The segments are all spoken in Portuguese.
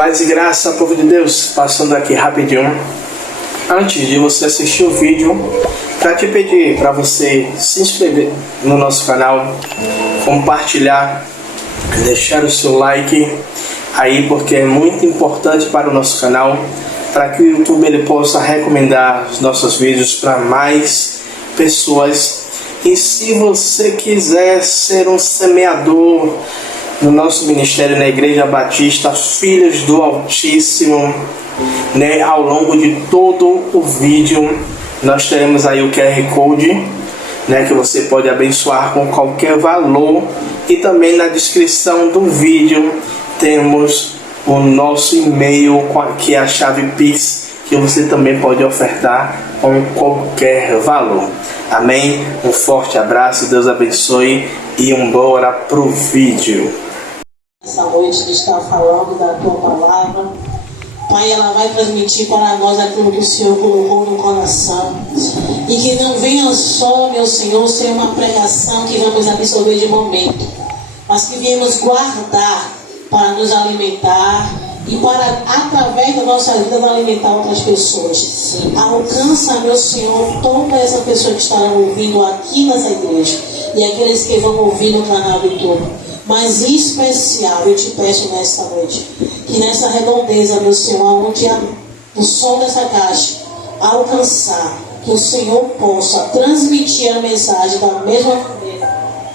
Paz e graça, povo de Deus, passando aqui rapidinho. Antes de você assistir o vídeo, para te pedir para você se inscrever no nosso canal, compartilhar, deixar o seu like aí, porque é muito importante para o nosso canal, para que o YouTube ele possa recomendar os nossos vídeos para mais pessoas. E se você quiser ser um semeador no nosso ministério na Igreja Batista Filhos do Altíssimo, né, ao longo de todo o vídeo nós teremos aí o QR Code, né, que você pode abençoar com qualquer valor, e também na descrição do vídeo temos o nosso e-mail, que é a chave Pix, que você também pode ofertar com qualquer valor. Amém? Um forte abraço, Deus abençoe e bora pro vídeo. Essa noite que está falando da tua palavra, Pai, ela vai transmitir para nós aquilo que o Senhor colocou no coração, e que não venha só, meu Senhor, ser uma pregação que vamos absorver de momento, mas que viemos guardar para nos alimentar e para, através da nossa vida, alimentar outras pessoas. Sim. Alcança, meu Senhor, toda essa pessoa que estará ouvindo aqui nessa igreja e aqueles que vão ouvir no canal do YouTube. Mas em especial, eu te peço nesta noite, que nessa redondeza, meu Senhor, onde o som dessa caixa alcançar, que o Senhor possa transmitir a mensagem da mesma maneira,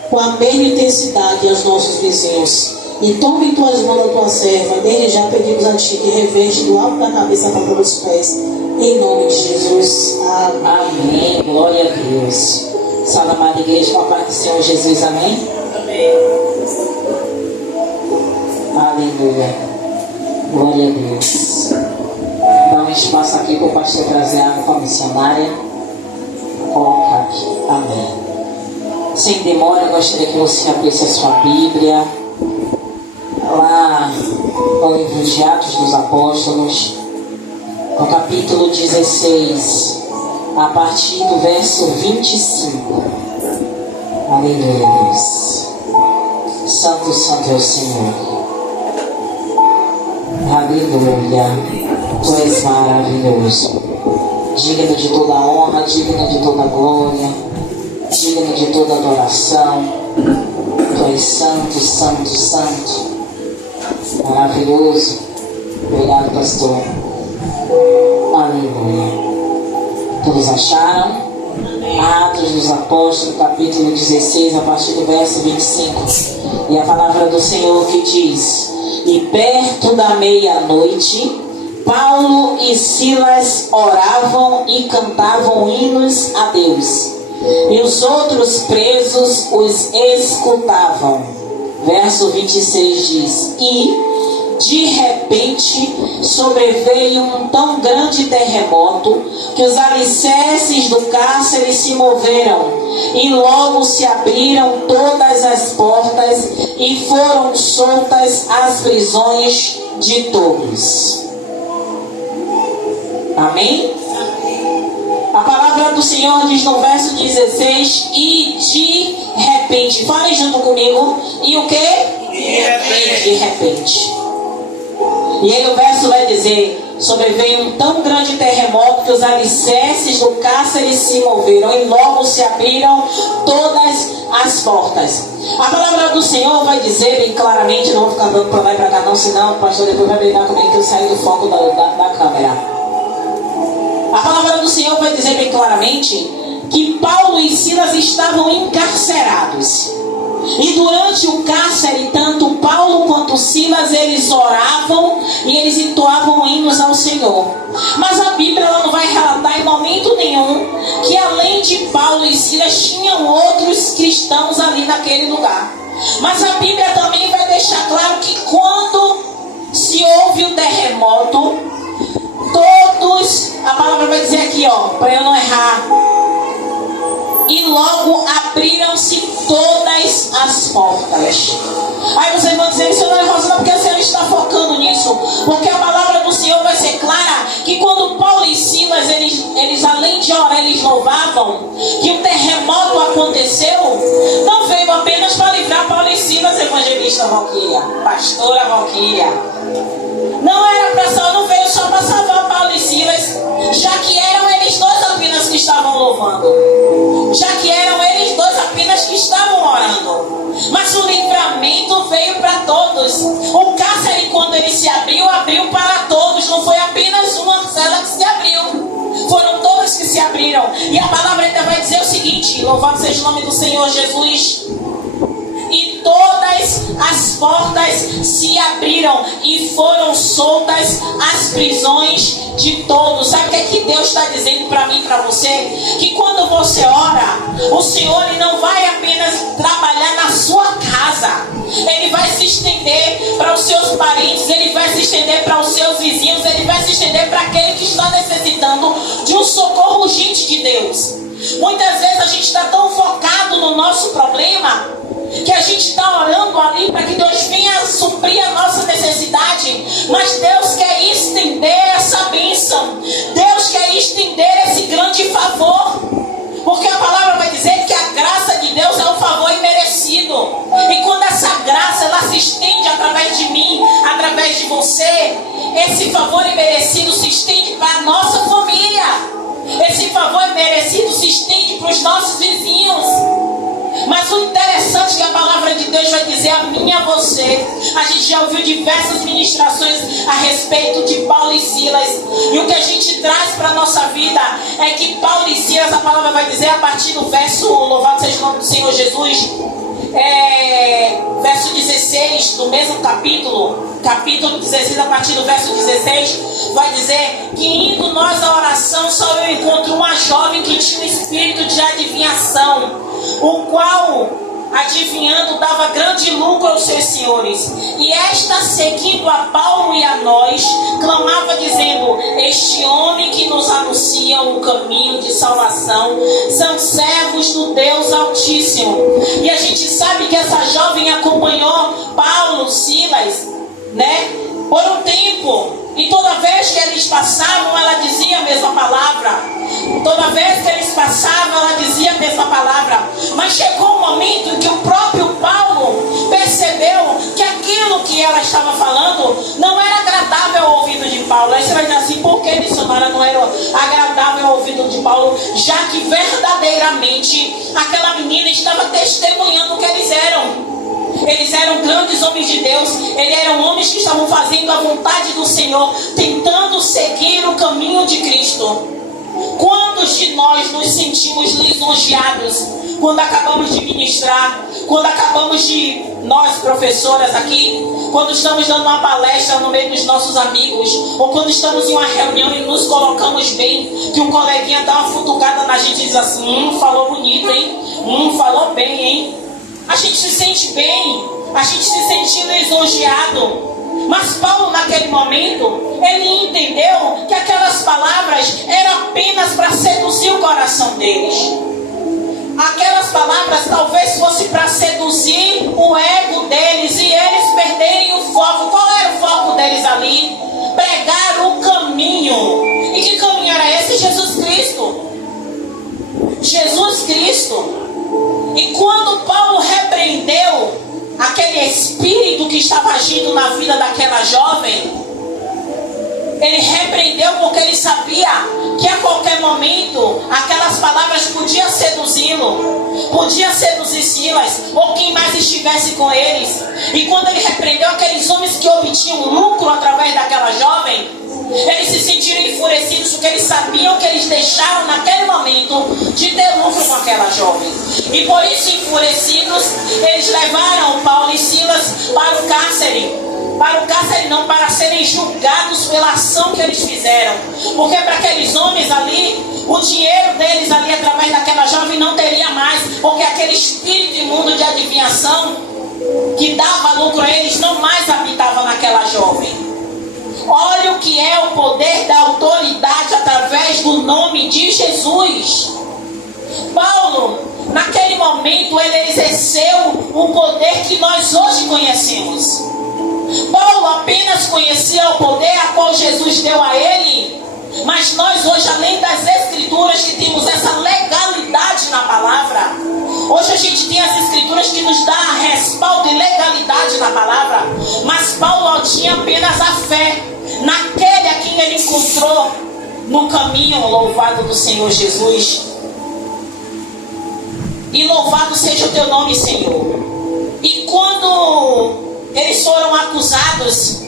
com a mesma intensidade aos nossos vizinhos. E tome em tuas mãos a tua serva, e desde já pedimos a ti que reveste do alto da cabeça para todos os pés, em nome de Jesus. Amém. Glória a Deus. Salve, amada igreja, com a paz do Senhor Jesus. Amém. Amém. Aleluia. Glória a Deus. Dá um espaço aqui para o pastor trazer água com a missionária. Coloca aqui. Amém. Sem demora, eu gostaria que você abrisse a sua Bíblia lá no livro de Atos dos Apóstolos, no capítulo 16, a partir do verso 25. Aleluia, Deus. Santo, santo é o Senhor. Aleluia. Tu és maravilhoso. Digno de toda honra, digno de toda glória, digno de toda adoração. Tu és santo, santo, santo. Maravilhoso. Obrigado, pastor. Aleluia. Todos acharam? Atos dos Apóstolos, capítulo 16, a partir do verso 25. E a palavra do Senhor que diz: E perto da meia-noite, Paulo e Silas oravam e cantavam hinos a Deus, e os outros presos os escutavam. Verso 26 diz: E de repente sobreveio um tão grande terremoto que os alicerces do cárcere se moveram, e logo se abriram todas as portas e foram soltas as prisões de todos. Amém? A palavra do Senhor diz no verso 16: E de repente, fale junto comigo, e o que? De repente. E aí o verso vai dizer: sobreveio um tão grande terremoto que os alicerces do cárcere se moveram, e logo se abriram todas as portas. A palavra do Senhor vai dizer bem claramente, não vou ficar dando para lá e para cá não, senão o pastor depois vai brigar comigo que eu saí do foco da câmera. A palavra do Senhor vai dizer bem claramente que Paulo e Silas estavam encarcerados. E durante o cárcere, tanto Paulo quanto Silas, eles oravam e eles entoavam hinos ao Senhor. Mas a Bíblia ela não vai relatar em momento nenhum que além de Paulo e Silas tinham outros cristãos ali naquele lugar. Mas a Bíblia também vai deixar claro que quando se houve o terremoto, todos, a palavra vai dizer aqui, ó, para eu não errar, e logo abriram-se todas as portas. Aí vocês vão dizer: Senhora Rosana, porque a senhora está focando nisso? Porque a palavra do Senhor vai ser clara que quando Paulo e Silas, eles além de orar, eles louvavam, que o terremoto terremoto aconteceu, não veio apenas para livrar Paulo e Silas, evangelista Valquíria, pastora Valquíria. Não veio só para salvar Paulo e Silas, já que eram eles dois apenas que estavam louvando, já que eram eles dois apenas que estavam orando. Mas o livramento veio para todos. O cárcere, quando ele se abriu, abriu para todos. Não foi apenas uma cela que se abriu, foram todas que se abriram. E a palavra ainda vai dizer o seguinte: louvado seja o nome do Senhor Jesus. E todas as portas se abriram e foram soltas as prisões de todos. Sabe o que é que Deus está dizendo para mim e para você? Que quando você ora, o Senhor ele não vai apenas trabalhar na sua casa. Ele vai se estender para os seus parentes, ele vai se estender para os seus vizinhos, ele vai se estender para aquele que está necessitando de um socorro urgente de Deus. Muitas vezes a gente está tão focado no nosso problema que a gente está orando ali para que Deus venha suprir a nossa necessidade, mas Deus quer estender essa bênção, Deus quer estender esse grande favor, porque a palavra vai dizer que a graça de Deus é um favor imerecido, e quando essa graça ela se estende através de mim, através de você, esse favor imerecido se estende para a nossa família, esse favor imerecido se estende para os nossos vizinhos. Mas o interessante é que a palavra de Deus vai dizer a mim e a você. A gente já ouviu diversas ministrações a respeito de Paulo e Silas. E o que a gente traz para a nossa vida é que Paulo e Silas, a palavra vai dizer a partir do verso, louvado seja o nome do Senhor Jesus, verso 16 do mesmo capítulo 16, a partir do verso 16, vai dizer que indo nós à oração, só eu encontro uma jovem que tinha um espírito de adivinhação, o qual, adivinhando, dava grande lucro aos seus senhores. E esta, seguindo a Paulo e a nós, clamava dizendo: este homem que nos anuncia o caminho de salvação são servos do Deus Altíssimo. E a gente sabe que essa jovem acompanhou Paulo, Silas, por um tempo. E toda vez que eles passavam, ela dizia a mesma palavra. Toda vez que eles passavam, ela dizia a mesma palavra. Mas chegou um momento em que o próprio Paulo percebeu que aquilo que ela estava falando não era agradável ao ouvido de Paulo. Aí você vai dizer assim: por que, missionária, não era agradável ao ouvido de Paulo? Já que verdadeiramente aquela menina estava testemunhando o que eles eram. Eles eram grandes homens de Deus. Eles eram homens que estavam fazendo a vontade do Senhor, tentando seguir o caminho de Cristo. Quantos de nós nos sentimos lisonjeados quando acabamos de ministrar, quando acabamos de, nós professoras aqui, quando estamos dando uma palestra no meio dos nossos amigos, ou quando estamos em uma reunião e nos colocamos bem, que um coleguinha dá uma futucada na gente e diz assim: falou bonito, hein? Falou bem, hein? A gente se sente bem, a gente se sente lisonjeado. Mas Paulo, naquele momento, ele entendeu que aquelas palavras eram apenas para seduzir o coração deles. Aquelas palavras talvez fosse para seduzir o ego deles e eles perderem o foco. Qual era o foco deles ali? Pregar o caminho. E que caminho era esse? Jesus Cristo. Jesus Cristo. E quando Paulo repreendeu aquele espírito que estava agindo na vida daquela jovem, ele repreendeu porque ele sabia que a qualquer momento aquelas palavras podiam seduzi-lo, podia seduzir Silas ou quem mais estivesse com eles. E quando ele repreendeu aqueles homens que obtinham lucro através daquela jovem, eles se sentiram enfurecidos porque eles sabiam que eles deixaram naquele momento de ter lucro com aquela jovem. E por isso, enfurecidos, eles levaram Paulo e Silas para o cárcere. Para o cárcere não, para serem julgados pela ação que eles fizeram. Porque para aqueles homens ali, o dinheiro deles ali através daquela jovem não teria mais. Porque aquele espírito imundo de adivinhação que dava lucro a eles não mais habitava naquela jovem. Olha o que é o poder da autoridade através do nome de Jesus. Paulo, naquele momento, ele exerceu o poder que nós hoje conhecemos. Paulo apenas conhecia o poder a qual Jesus deu a ele Mas nós hoje, além das escrituras, que temos essa legalidade na palavra, hoje a gente tem as escrituras que nos dá respaldo e legalidade na palavra. Mas Paulo tinha apenas a fé naquele a quem ele encontrou no caminho. Louvado do Senhor Jesus. E louvado seja o teu nome, Senhor. E quando eles foram acusados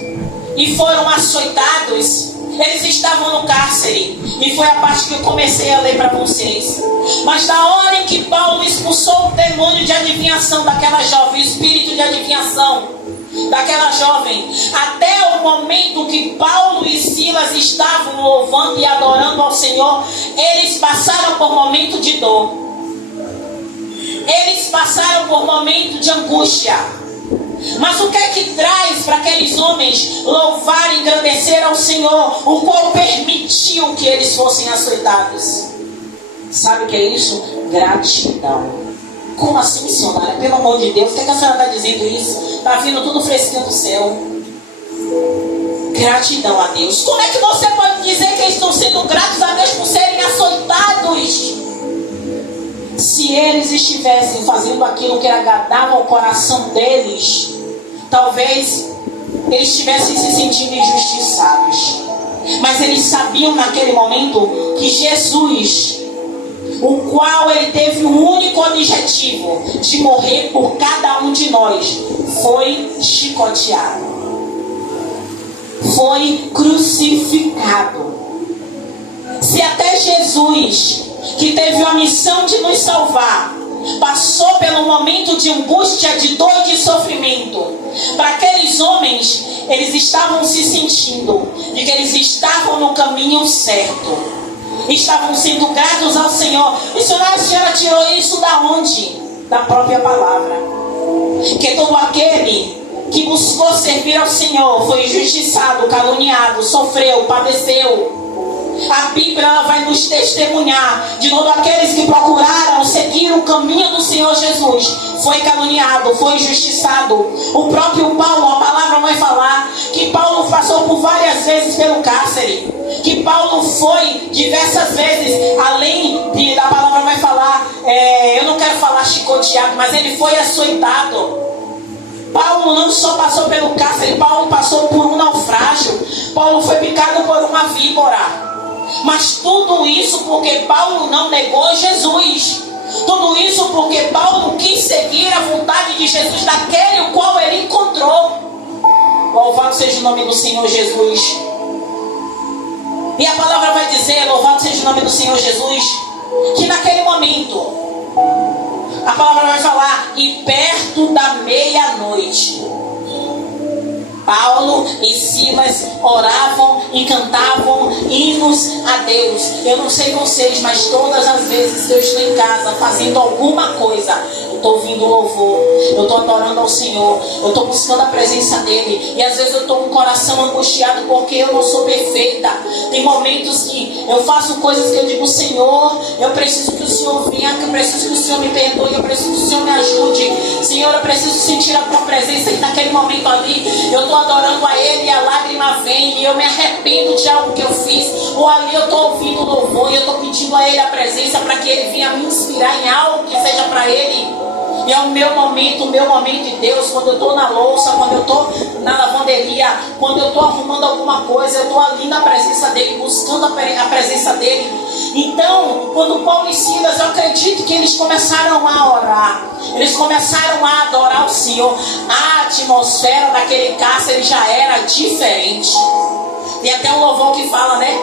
e foram açoitados, eles estavam no cárcere. E foi a parte que eu comecei a ler para vocês. Mas da hora em que Paulo expulsou o demônio de adivinhação daquela jovem, o espírito de adivinhação daquela jovem, até o momento que Paulo e Silas estavam louvando e adorando ao Senhor, eles passaram por momento de dor. Eles passaram por momento de angústia. Mas o que é que traz para aqueles homens louvar e engrandecer ao Senhor, o qual permitiu que eles fossem açoitados? Sabe o que é isso? Gratidão. Como assim, missionária? Pelo amor de Deus, o que é que a senhora está dizendo isso? Está vindo tudo fresquinho do céu. Gratidão a Deus. Como é que você pode dizer que eles estão sendo gratos a Deus por serem açoitados? Se eles estivessem fazendo aquilo que agradava ao coração deles, talvez eles estivessem se sentindo injustiçados. Mas eles sabiam naquele momento que Jesus, o qual ele teve o único objetivo de morrer por cada um de nós, foi chicoteado, foi crucificado. Se até Jesus, que teve a missão de nos salvar, passou pelo momento de angústia, de dor e de sofrimento, para aqueles homens, eles estavam se sentindo de que eles estavam no caminho certo, estavam sendo gratos ao Senhor. Missionária, a senhora tirou isso da onde? Da própria palavra. Que todo aquele que buscou servir ao Senhor foi injustiçado, caluniado, sofreu, padeceu. A Bíblia ela vai nos testemunhar de todos aqueles que procuraram seguir o caminho do Senhor Jesus. Foi caluniado, foi injustiçado. O próprio Paulo, a palavra vai falar que Paulo passou por várias vezes pelo cárcere. Que Paulo foi diversas vezes, além da palavra vai falar, eu não quero falar chicoteado, mas ele foi açoitado. Paulo não só passou pelo cárcere, Paulo passou por um naufrágio. Paulo foi picado por uma víbora. Mas tudo isso porque Paulo não negou Jesus. Tudo isso porque Paulo quis seguir a vontade de Jesus, daquele o qual ele encontrou. Louvado seja o nome do Senhor Jesus. E a palavra vai dizer, louvado seja o nome do Senhor Jesus, que naquele momento, a palavra vai falar, e perto da meia-noite, Paulo e Silas oravam e cantavam hinos a Deus. Eu não sei vocês, mas todas as vezes que eu estou em casa fazendo alguma coisa, eu estou ouvindo louvor, eu estou adorando ao Senhor, eu estou buscando a presença dEle. E às vezes eu estou com o coração angustiado porque eu não sou perfeita. Tem momentos que eu faço coisas que eu digo, Senhor, eu preciso que o Senhor venha, eu preciso que o Senhor me perdoe, eu preciso que o Senhor me ajude. Senhor, eu preciso sentir a tua presença. E naquele momento ali, eu estou adorando a Ele e a lágrima vem e eu me arrependo de algo que eu fiz, ou ali eu estou ouvindo louvor e eu estou pedindo a Ele a presença para que Ele venha me inspirar em algo que seja para Ele. E é o meu momento de Deus, quando eu estou na louça, quando eu estou na lavanderia, quando eu estou arrumando alguma coisa, eu estou ali na presença dEle, buscando a presença dEle. Então, quando Paulo e Silas, eu acredito que eles começaram a orar, eles começaram a adorar o Senhor. A atmosfera daquele cárcere já era diferente. Tem até um louvor que fala, né?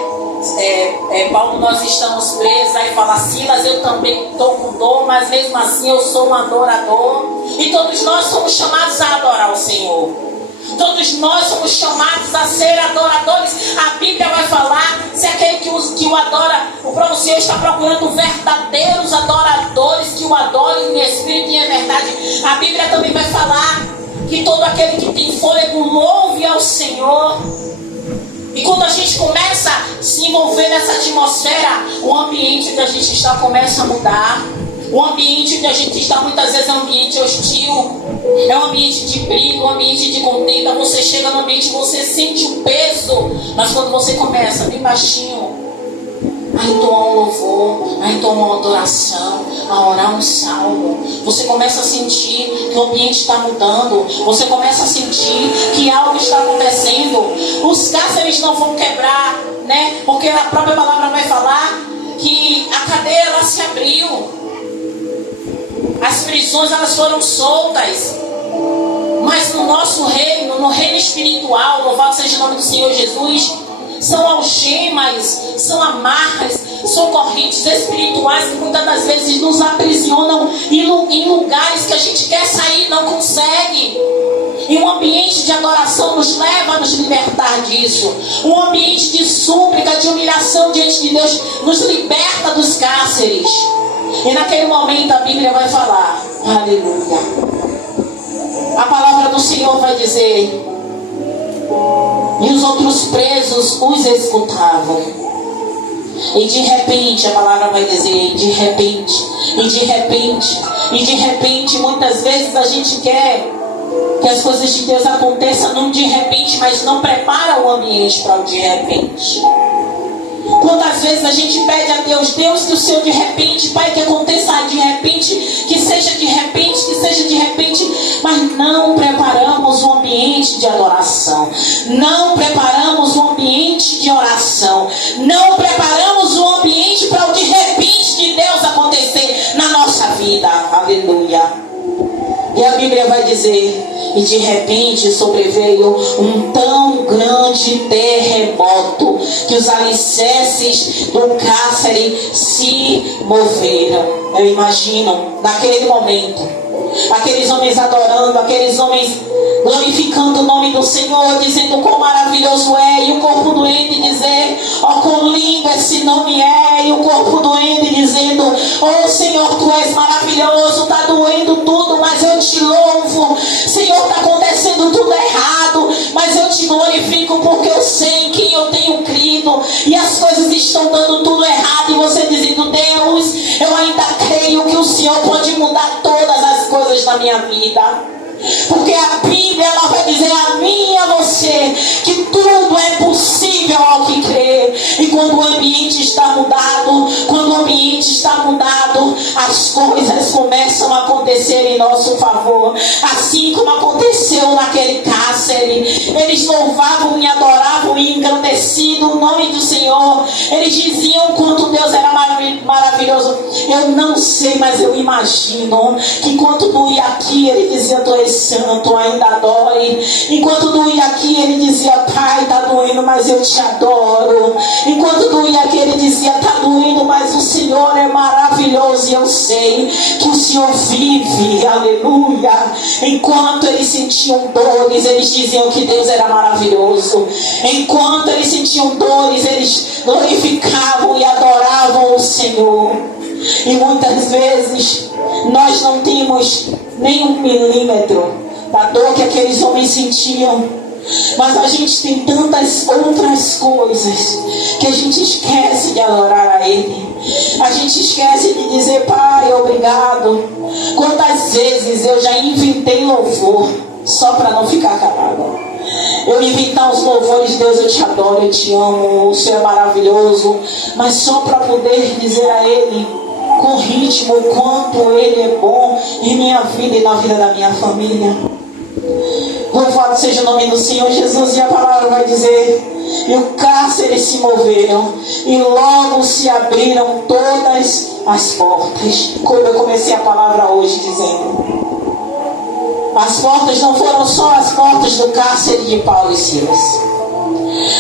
Paulo, nós estamos presos. Aí fala, Silas, eu também estou com dor, mas mesmo assim eu sou um adorador. E todos nós somos chamados a adorar o Senhor. Todos nós somos chamados a ser adoradores. A Bíblia vai falar, se aquele que o adora, o Senhor está procurando verdadeiros adoradores que o adorem em espírito e em verdade. A Bíblia também vai falar que todo aquele que tem fôlego louve ao Senhor. E quando a gente começa a se envolver nessa atmosfera, o ambiente que a gente está começa a mudar. O ambiente que a gente está muitas vezes é um ambiente hostil, é um ambiente de briga, um ambiente de contenda. Você chega no ambiente e você sente o peso, mas quando você começa bem baixinho, a entoar um louvor, a entoar uma adoração, a orar um salmo. Você começa a sentir que o ambiente está mudando. Você começa a sentir que algo está acontecendo. Os cárceres não vão quebrar, né? Porque a própria palavra vai falar que a cadeia ela se abriu. As prisões elas foram soltas. Mas no nosso reino, no reino espiritual, louvado seja o nome do Senhor Jesus, são algemas, são amarras, são correntes espirituais que muitas das vezes nos aprisionam em lugares que a gente quer sair e não consegue. E um ambiente de adoração nos leva a nos libertar disso. Um ambiente de súplica, de humilhação diante de Deus nos liberta dos cárceres. E naquele momento a Bíblia vai falar, aleluia. A palavra do Senhor vai dizer, e os outros presos os escutavam. E de repente, a palavra vai dizer, de repente, muitas vezes a gente quer que as coisas de Deus aconteçam num de repente, mas não prepara o ambiente para o de repente. Quantas vezes a gente pede a Deus, Deus, que o Senhor de repente, Pai, que aconteça de repente, que seja de repente, mas não preparamos o ambiente de adoração, não preparamos o ambiente de oração, não preparamos o ambiente para o de repente de Deus acontecer na nossa vida, aleluia. E a Bíblia vai dizer, e de repente sobreveio um tão grande terremoto que os alicerces do cárcere se moveram. Eu imagino, naquele momento, aqueles homens adorando, aqueles homens glorificando o nome do Senhor, dizendo quão maravilhoso é, e o corpo doente dizer, ó quão lindo esse nome é, e o corpo doente dizendo, ó Senhor, tu és maravilhoso, está doendo tudo, mas eu te louvo, Senhor, está acontecendo tudo errado, mas eu te glorifico porque eu sei em quem eu tenho crido, e as coisas estão dando tudo errado, e você dizendo, Deus, eu ainda creio que o Senhor pode mudar todas as coisas na minha vida. Porque a Bíblia ela vai dizer a mim e a você que tudo é possível ao que crê. E quando o ambiente está mudado, as coisas começam a acontecer em nosso favor. Assim como aconteceu naquele cárcere, eles louvavam e adoravam e engrandeciam o nome do Senhor. Eles diziam quanto Deus era maravilhoso. Eu não sei, mas eu imagino que enquanto doía aqui, ele dizia, tu és santo, ainda dói. Enquanto doía aqui, ele dizia, Pai, tá doendo, mas eu te adoro. Enquanto doía aqui, ele dizia, tá doendo, mas o Senhor é maravilhoso, e eu sei que o Senhor vive, aleluia. Enquanto eles sentiam dores, eles diziam que Deus era maravilhoso. Enquanto eles sentiam dores, eles glorificavam e adoravam o Senhor. E muitas vezes nós não temos nem 1 milímetro da dor que aqueles homens sentiam, mas a gente tem tantas outras coisas que a gente esquece de adorar a Ele. A gente esquece de dizer, Pai, obrigado. Quantas vezes eu já inventei louvor só para não ficar calada. Eu inventar os louvores, Deus, eu te adoro, eu te amo, o Senhor é maravilhoso, mas só para poder dizer a Ele com ritmo o quanto Ele é bom em minha vida e na vida da minha família. Louvado seja o nome do Senhor Jesus. E a palavra vai dizer, e o cárcere se moveram e logo se abriram todas as portas. Como eu comecei a palavra hoje dizendo, as portas não foram só as portas do cárcere de Paulo e Silas.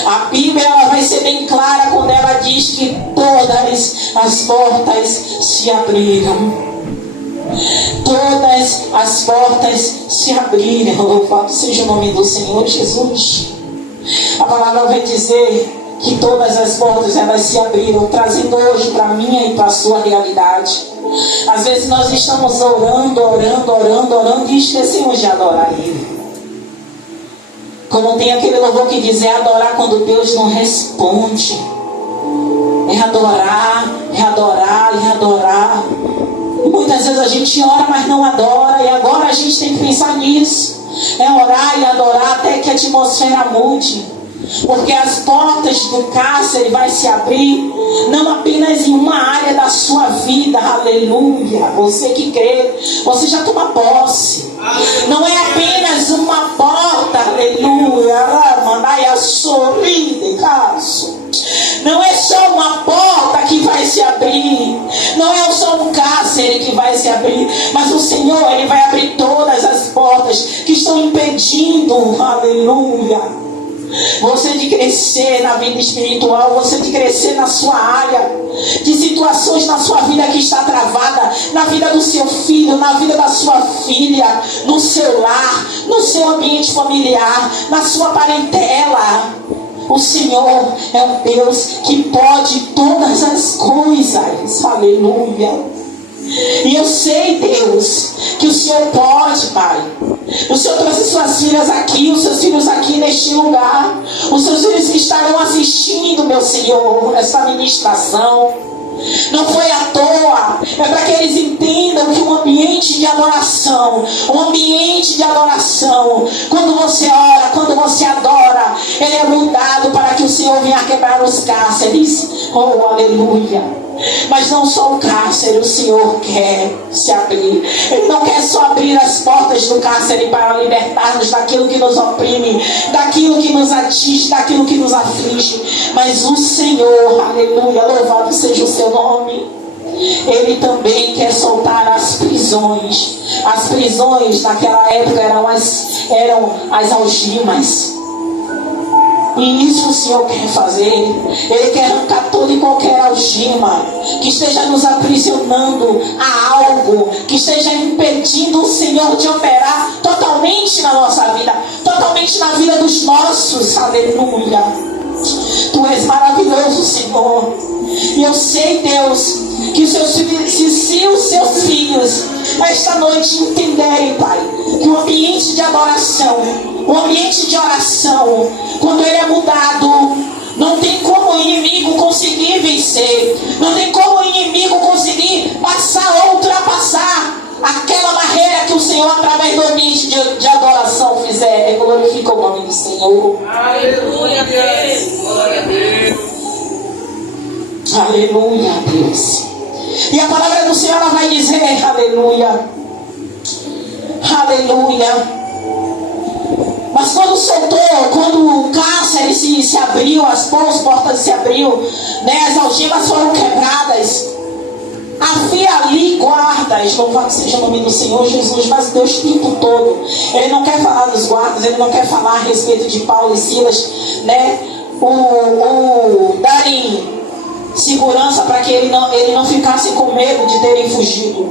A Bíblia ela vai ser bem clara quando ela diz que todas as portas se abriram. Todas as portas se abriram. Louvado seja o nome do Senhor Jesus. A palavra vai dizer que todas as portas elas se abriram, trazendo hoje para a minha e para a sua realidade. Às vezes nós estamos orando e esquecemos de adorar Ele. Como tem aquele louvor que diz, é adorar quando Deus não responde. É adorar. E muitas vezes a gente ora, mas não adora. E agora a gente tem que pensar nisso. É orar e adorar até que a atmosfera mude. Porque as portas do cárcere vai se abrir, não apenas em uma área da sua vida, aleluia. Você que crê, você já toma posse. Não é apenas uma porta, aleluia. Mandaia sorride, caso. Não é só uma porta que vai se abrir, não é só um cárcere que vai se abrir, mas o Senhor, Ele vai abrir todas as portas que estão impedindo, aleluia, você de crescer na vida espiritual, você de crescer na sua área, de situações na sua vida que está travada, na vida do seu filho, na vida da sua filha, no seu lar, no seu ambiente familiar, na sua parentela. O Senhor é um Deus que pode todas as coisas, aleluia. E eu sei, Deus, que o Senhor pode, Pai. O Senhor trouxe suas filhas aqui, os seus filhos aqui neste lugar. Os seus filhos que estarão assistindo, meu Senhor, essa ministração. Não foi à toa, é para que eles entendam que um ambiente de adoração, quando você ora, quando você adora, ele é mudado para que o Senhor venha quebrar os cárceres. Oh, aleluia. Mas não só o cárcere, o Senhor quer se abrir. Ele não quer só abrir as portas do cárcere para libertar-nos daquilo que nos oprime, daquilo que nos atinge, daquilo que nos aflige. Mas o Senhor, aleluia, louvado seja o seu nome, Ele também quer soltar as prisões. As prisões naquela época eram as algemas. E isso o Senhor quer fazer. Ele quer arrancar toda e qualquer algema que esteja nos aprisionando a algo, que esteja impedindo o Senhor de operar totalmente na nossa vida, totalmente na vida dos nossos. Aleluia. Tu és maravilhoso, Senhor. E eu sei, Deus, que se os seus filhos esta noite entenderem, Pai, que o ambiente de adoração, o ambiente de oração, quando ele é mudado, não tem como o inimigo conseguir vencer, não tem como o inimigo conseguir passar ou ultrapassar aquela barreira que o Senhor, através do ambiente de adoração, fizer. Glorifica o nome do Senhor. Aleluia, Deus. Glória a Deus. Aleluia, Deus. E a palavra do Senhor vai dizer, aleluia, aleluia. Mas quando soltou, quando o cárcere se abriu, as portas se abriu, né, as algemas foram quebradas, havia ali guardas. Louvado seja o nome do Senhor Jesus. Mas Deus o tempo todo, Ele não quer falar dos guardas, Ele não quer falar a respeito de Paulo e Silas, né, darem segurança para que ele não ficasse com medo de terem fugido.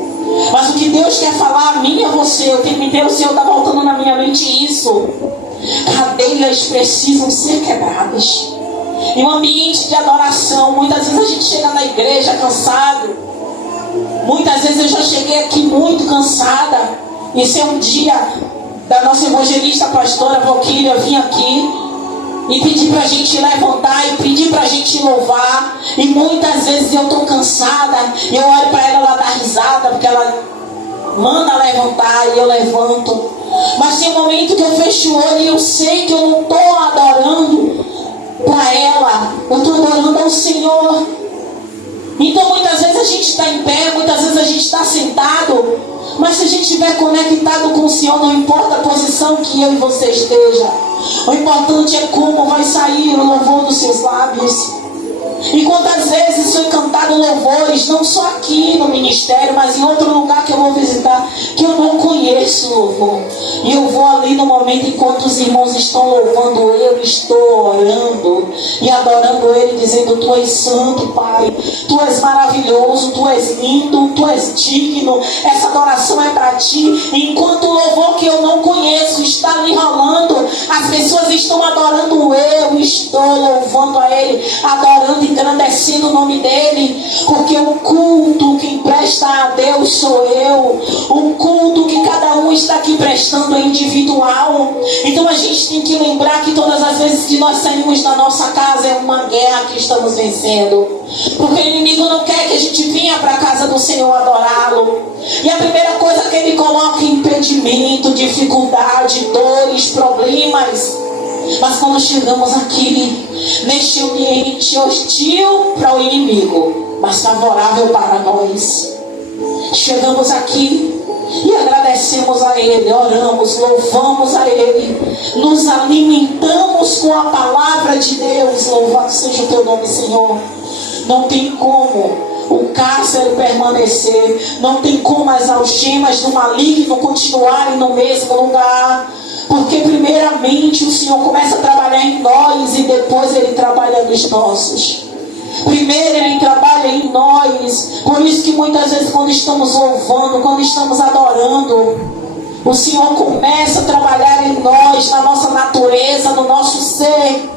Mas o que Deus quer falar a mim e a você, o tempo inteiro o Senhor está voltando na minha mente isso. Cadeias precisam ser quebradas. Em um ambiente de adoração, muitas vezes a gente chega na igreja cansado. Muitas vezes eu já cheguei aqui muito cansada. Esse é um dia da nossa evangelista pastora Valquíria vir aqui e pedir pra gente levantar e pedir pra gente louvar. E muitas vezes eu tô cansada e eu olho pra ela, ela dá risada porque ela manda levantar e eu levanto. Mas tem um momento que eu fecho o olho e eu sei que eu não tô adorando pra ela, eu tô adorando ao Senhor. Então muitas vezes a gente está em pé, muitas vezes a gente está sentado, mas se a gente estiver conectado com o Senhor, não importa a posição que eu e você esteja, o importante é como vai sair o louvor dos seus lábios. E quantas vezes foi cantado louvores, não só aqui no ministério, mas em outro lugar que eu vou visitar, que eu não conheço louvor. E eu vou ali no momento, enquanto os irmãos estão louvando, eu estou orando e adorando Ele, dizendo: Tu és santo, Pai, Tu és maravilhoso, Tu és lindo, Tu és digno. Essa adoração é para Ti. Enquanto o louvor que eu não conheço está ali rolando, as pessoas estão adorando, eu estou louvando a Ele, adorando e engrandecendo o nome dEle, porque o culto que presta a Deus sou eu. O culto que cada um está aqui prestando é individual. Então a gente tem que lembrar que todas as vezes que nós saímos da nossa casa é uma guerra que estamos vencendo, porque o inimigo não quer que a gente venha para a casa do Senhor adorá-lo. E a primeira coisa que ele coloca é impedimento, dificuldade, dores, problemas. Mas quando chegamos aqui, neste ambiente hostil para o inimigo, mas favorável para nós, chegamos aqui e agradecemos a Ele, oramos, louvamos a Ele, nos alimentamos com a palavra de Deus. Louvado seja o teu nome, Senhor. Não tem como o cárcere permanecer, não tem como as algemas do maligno continuarem no mesmo lugar, porque primeiramente o Senhor começa a trabalhar em nós e depois Ele trabalha nos nossos. Primeiro Ele trabalha em nós. Por isso que muitas vezes quando estamos louvando, quando estamos adorando, o Senhor começa a trabalhar em nós, na nossa natureza, no nosso ser.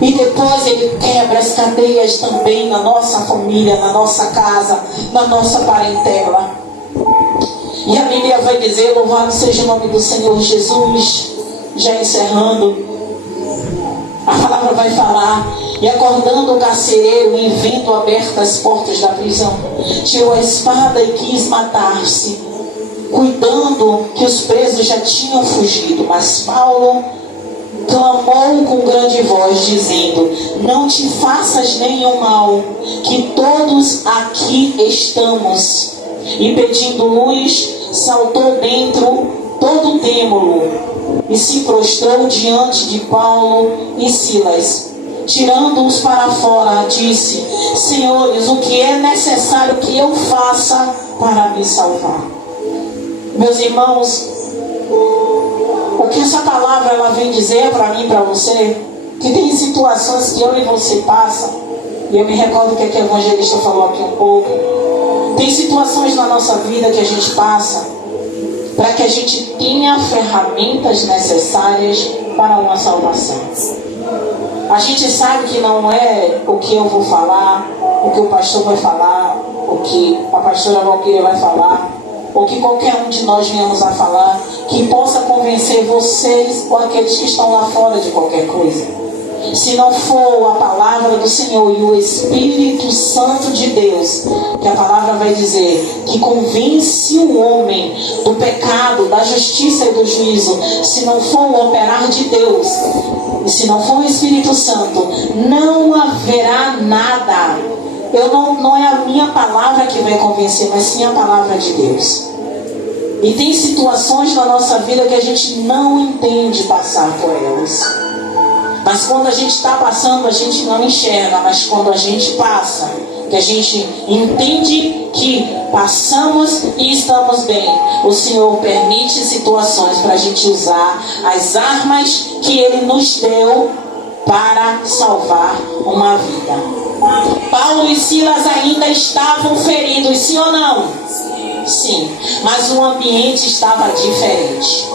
E depois Ele quebra as cadeias também na nossa família, na nossa casa, na nossa parentela. E a Bíblia vai dizer, louvado seja o nome do Senhor Jesus, já encerrando, a palavra vai falar: e acordando o carcereiro, em vendo abertas as portas da prisão, tirou a espada e quis matar-se, cuidando que os presos já tinham fugido. Mas Paulo clamou com grande voz, dizendo: não te faças nenhum mal, que todos aqui estamos. E pedindo luz, saltou dentro todo têmulo e se prostrou diante de Paulo e Silas. Tirando-os para fora, disse: senhores, o que é necessário que eu faça para me salvar? Meus irmãos, o que essa palavra ela vem dizer para mim e para você, que tem situações que eu e você passa, e eu me recordo que a evangelista falou aqui um pouco, tem situações na nossa vida que a gente passa para que a gente tenha ferramentas necessárias para uma salvação. A gente sabe que não é o que eu vou falar, o que o pastor vai falar, o que a pastora Valquíria vai falar, ou que qualquer um de nós venhamos a falar, que possa convencer vocês ou aqueles que estão lá fora de qualquer coisa. Se não for a palavra do Senhor e o Espírito Santo de Deus, que a palavra vai dizer, que convence o homem do pecado, da justiça e do juízo, se não for o operar de Deus, e se não for o Espírito Santo, não haverá nada. Não é a minha palavra que vai convencer, mas sim a palavra de Deus. E tem situações na nossa vida que a gente não entende passar por elas. Mas quando a gente está passando, a gente não enxerga. Mas quando a gente passa, que a gente entende que passamos e estamos bem, o Senhor permite situações para a gente usar as armas que Ele nos deu para salvar uma vida. Paulo e Silas ainda estavam feridos, sim ou não? Sim, mas o ambiente estava diferente.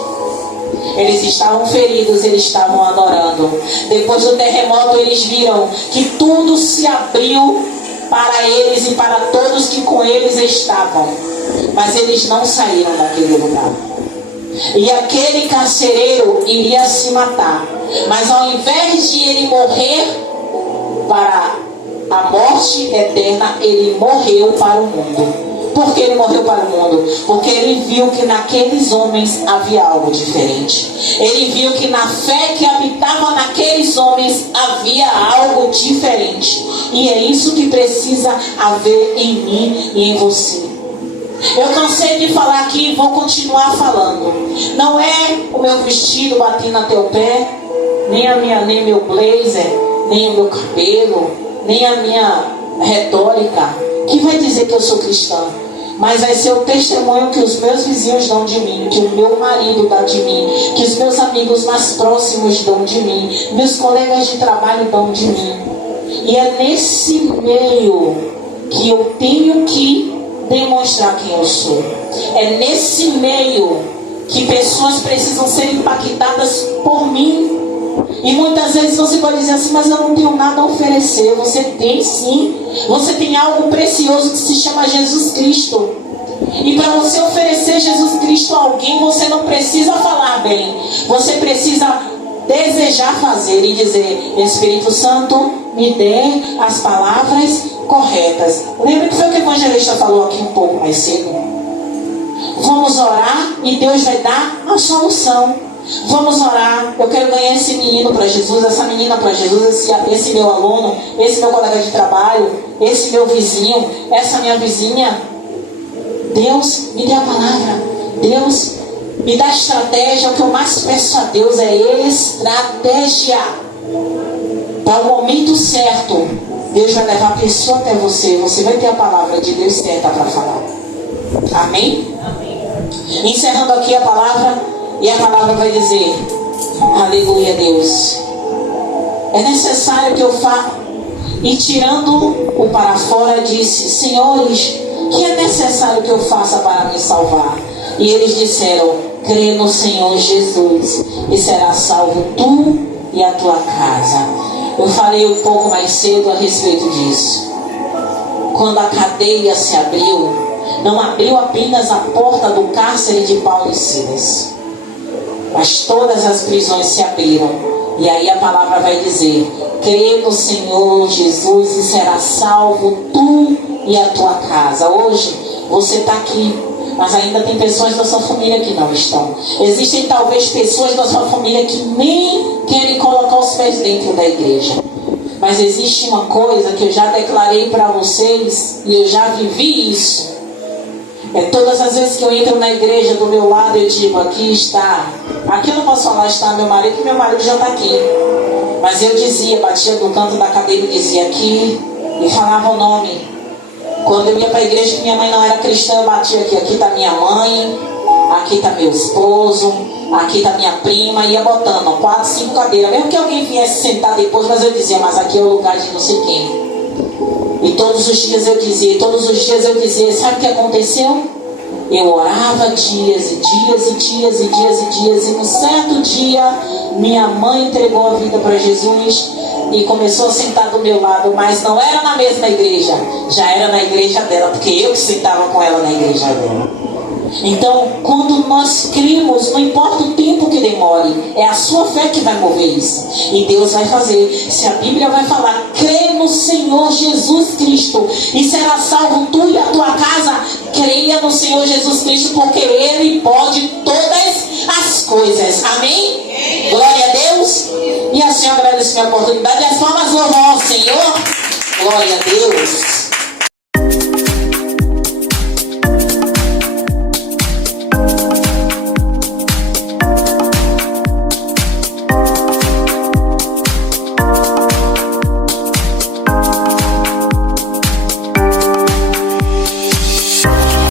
Eles estavam feridos, eles estavam adorando. Depois do terremoto, eles viram que tudo se abriu para eles e para todos que com eles estavam. Mas eles não saíram daquele lugar. E aquele carcereiro iria se matar. Mas ao invés de ele morrer para a morte eterna, ele morreu para o mundo. Por que ele morreu para o mundo? Porque ele viu que naqueles homens havia algo diferente. Ele viu que na fé que habitava naqueles homens havia algo diferente. E é isso que precisa haver em mim e em você. Eu cansei de falar aqui e vou continuar falando. Não é o meu vestido batendo até o pé, nem meu blazer, nem o meu cabelo, nem a minha retórica que vai dizer que eu sou cristã. Mas vai ser o testemunho que os meus vizinhos dão de mim, que o meu marido dá de mim, que os meus amigos mais próximos dão de mim, meus colegas de trabalho dão de mim. E é nesse meio que eu tenho que demonstrar quem eu sou. É nesse meio que pessoas precisam ser impactadas por mim. E muitas vezes você pode dizer assim: mas eu não tenho nada a oferecer. Você tem sim. Você tem algo precioso que se chama Jesus Cristo. E para você oferecer Jesus Cristo a alguém, você não precisa falar bem. Você precisa desejar fazer e dizer: Espírito Santo, me dê as palavras corretas. Lembra que foi o que o evangelista falou aqui um pouco mais cedo? Vamos orar e Deus vai dar a solução. Vamos orar. Eu quero ganhar esse menino para Jesus, essa menina para Jesus, esse meu aluno, esse meu colega de trabalho, esse meu vizinho, essa minha vizinha. Deus, me dê a palavra. Deus, me dá estratégia. O que eu mais peço a Deus é estratégia. Para o momento certo, Deus vai levar a pessoa até você. Você vai ter a palavra de Deus certa para falar. Amém? Amém? Encerrando aqui a palavra, e a palavra vai dizer: aleluia, Deus. É necessário que eu faça. E tirando o para fora, disse: Senhores, que é necessário que eu faça para me salvar? E eles disseram: crê no Senhor Jesus, e será salvo tu e a tua casa. Eu falei um pouco mais cedo a respeito disso. Quando a cadeia se abriu, não abriu apenas a porta do cárcere de Paulo e Silas, mas todas as prisões se abriram. E aí a palavra vai dizer: crê no Senhor Jesus e será salvo tu e a tua casa. Hoje você está aqui, mas ainda tem pessoas da sua família que não estão. Existem talvez pessoas da sua família que nem querem colocar os pés dentro da igreja. Mas existe uma coisa que eu já declarei para vocês, e eu já vivi isso. É todas as vezes que eu entro na igreja do meu lado, eu digo: aqui está. Aqui eu não posso falar está meu marido, porque meu marido já está aqui. Mas eu dizia, batia no canto da cadeira e dizia aqui, e falava o nome. Quando eu ia para a igreja que minha mãe não era cristã, eu batia aqui: aqui está minha mãe, aqui está meu esposo, aqui está minha prima, ia botando 4, 5 cadeiras. Mesmo que alguém viesse sentar depois, mas eu dizia: mas aqui é o lugar de não sei quem. E todos os dias eu dizia, sabe o que aconteceu? Eu orava dias e dias e dias e dias e dias, e num certo dia minha mãe entregou a vida para Jesus e começou a sentar do meu lado, mas não era na mesma igreja, já era na igreja dela, porque eu que sentava com ela na igreja dela. Então, quando nós cremos, não importa o tempo que demore, é a sua fé que vai mover isso. E Deus vai fazer. Se a Bíblia vai falar: crê no Senhor Jesus Cristo e será salvo tu e a tua casa, creia no Senhor Jesus Cristo, porque Ele pode todas as coisas. Amém? Glória a Deus. E assim eu agradeço a minha oportunidade. As palmas louvam ao Senhor. Glória a Deus.